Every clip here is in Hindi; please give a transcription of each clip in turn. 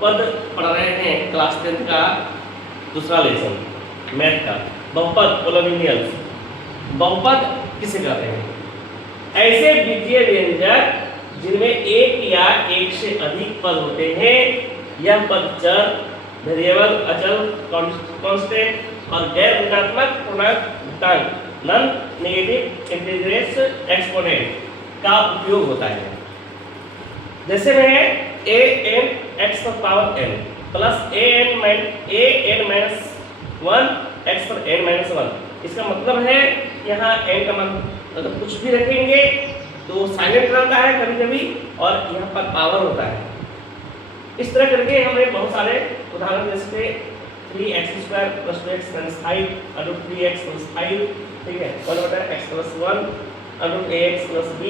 बहुपद पढ़ रहे हैं क्लास 10 का दूसरा लेसन मैथ का। बहुपद पोलिनोमियल्स, बहुपद किसे कहते हैं? ऐसे बीजीय व्यंजक जिनमें एक या एक से अधिक पद होते हैं। यह पद चर, वेरिएबल, अचल, कांस्टेंट और गैर ऋणात्मक पूर्णांक नॉन नेगेटिव इंटीजर्स एक्सपोनेंट का उपयोग होता है। जैसे में a n x power n plus a n minus 1 x पर n माइनस 1। इसका मतलब है यहाँ n का मान अगर कुछ भी रखेंगे तो साइलेंट रहता है कभी कभी और यहाँ पर पावर होता है। इस तरह करके हमें बहुत सारे उदाहरण जैसे 3x² + 2x - 5 √3x + 5, ठीक है, 1/x + 1 √ax + b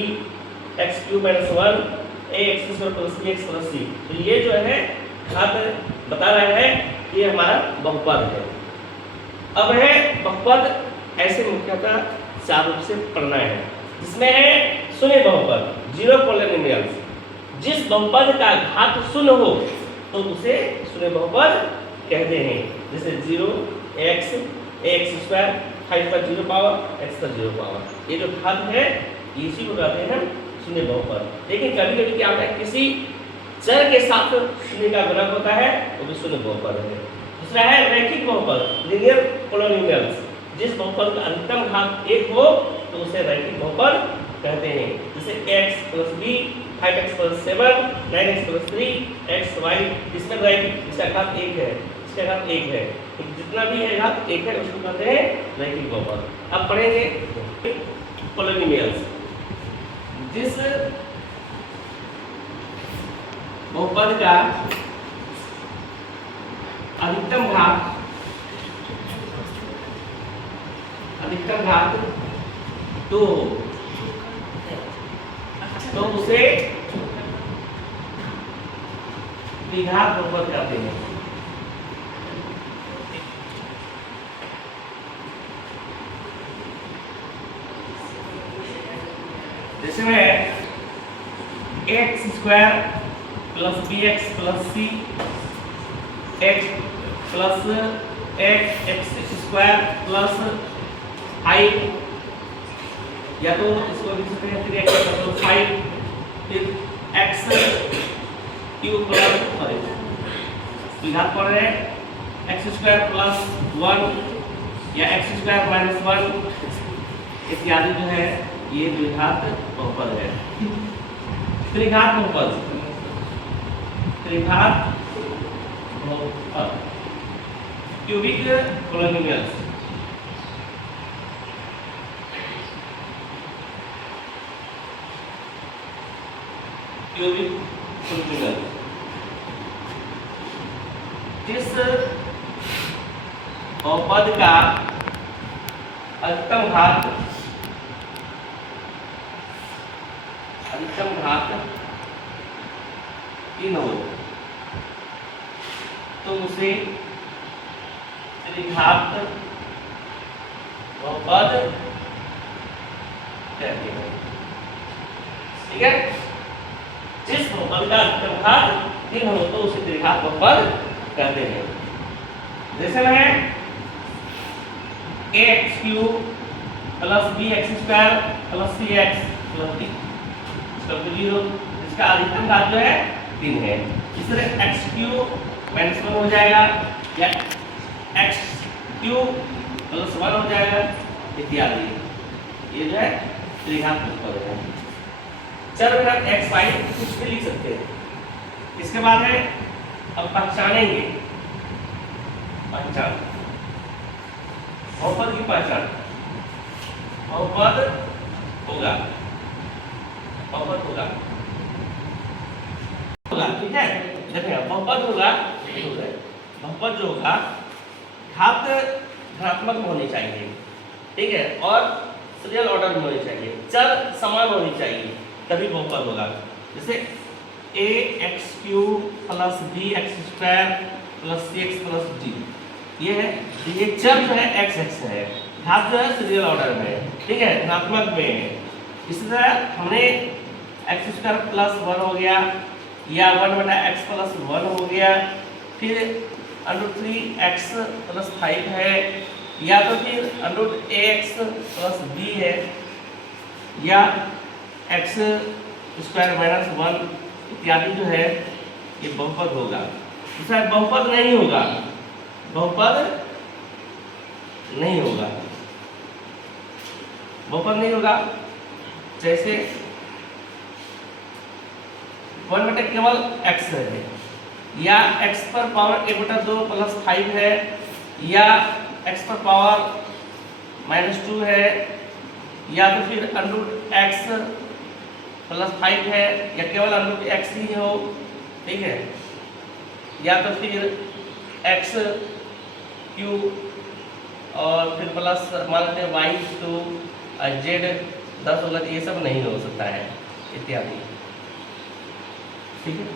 x³ - 1 ax² + bx + c। तो ये जो है घात बता रहा है कि ये हमारा बहुपद है। अब है बहुपद ऐसे मुख्यतः चार रूप से पढ़ना है, जिसमें है शून्य बहुपद, जीरो पोलिनोमियल्स। जिस बहुपद का घात शून्य हो तो उसे शून्य बहुपद कहते हैं। जैसे 0 x ax², 5 पर 0 पावर, x पर 0 पावर। ये जो घात है इसी को कहते हैं हम शून्य बहुपद। लेकिन कभी कभी क्या होता है, किसी चर के साथ शून्य का गुणक होता है वो भी शून्य बहुपद है। दूसरा है रैखिक बहुपद, लीनियर पोलिनोमियल्स। जिस बहुपद का अधिकतम घात 1 हो तो उसे रैखिक बहुपद कहते हैं। जैसे x + b, 5x + 7, 9x + 3, xy। इसमें रैखिक, इसका घात 1 है, इसका घात 1 है, जितना भी है घात 1 है उसको कहते हैं रैखिक बहुपद। अब पढ़ेंगे पोलिनोमियल्स। जिस बहुपद का अधिकतम घात 2 तो उसे द्विघात बहुपद कहते हैं। जैसे में x² + bx + c x + x² + 5, या तो इसको लिख सकते हैं 3x + 5, फिर x³ द्विघात पढ़ रहे हैं x² + 1 या x² - 1 इत्यादि जो है ये द्विघात बहुपद है। त्रिघात बहुपद, त्रिघात बहुपद क्यूबिक पोलिनोमियल्स। क्यूबिक पोलिनोमियल्स जिस बहुपद का अधिकतम घात 3 हो तो उसे त्रिघात बहुपद कहते हैं। ठीक है, जिस बहुपद का अधिकतम घात 3 हो तो उसे त्रिघात बहुपद कहते हैं। जैसे है ax³ + bx² + cx + d 0। इसका अधिकतम घात जो है 3 है। इस तरह x³ - 1 हो जाएगा या x³ + 1 हो जाएगा इत्यादि। ये जो है त्रिघात बहुपद है। चर में आप x y कुछ भी लिख सकते हैं। इसके बाद है अब पहचानेंगे, पहचान बहुपद की पहचान। बहुपद होगा, बहुपद होगा, ठीक है। देखिए बहुपद होगा, बहुपद जो होगा घात धनात्मक होनी चाहिए, ठीक है, और सीरियल ऑर्डर में होनी चाहिए, चर समान होनी चाहिए, तभी बहुपद होगा। जैसे ax³ + bx² + cx + d, ये है, ये चर जो है x है, घात जो है सीरियल ऑर्डर में, ठीक है, धनात्मक में है। इसी तरह हमने x² + 1 हो गया, या 1/x प्लस 1 हो गया, फिर √3x प्लस 5 है, या तो फिर √ax प्लस b है, या x स्क्वायर माइनस 1 इत्यादि जो है ये बहुपद होगा। तो शायद बहुपद नहीं होगा, बहुपद नहीं होगा, बहुपद नहीं होगा। जैसे 1/, केवल x है, या x पर पावर 1/2 प्लस 5 है, या x पर पावर -2 है, या तो फिर √x प्लस 5 है, या केवल √x ही हो, ठीक है, या तो फिर x क्यूब और फिर प्लस मान लेते हैं y2 z 10 होगा, ये सब नहीं हो सकता है इत्यादि, ठीक है।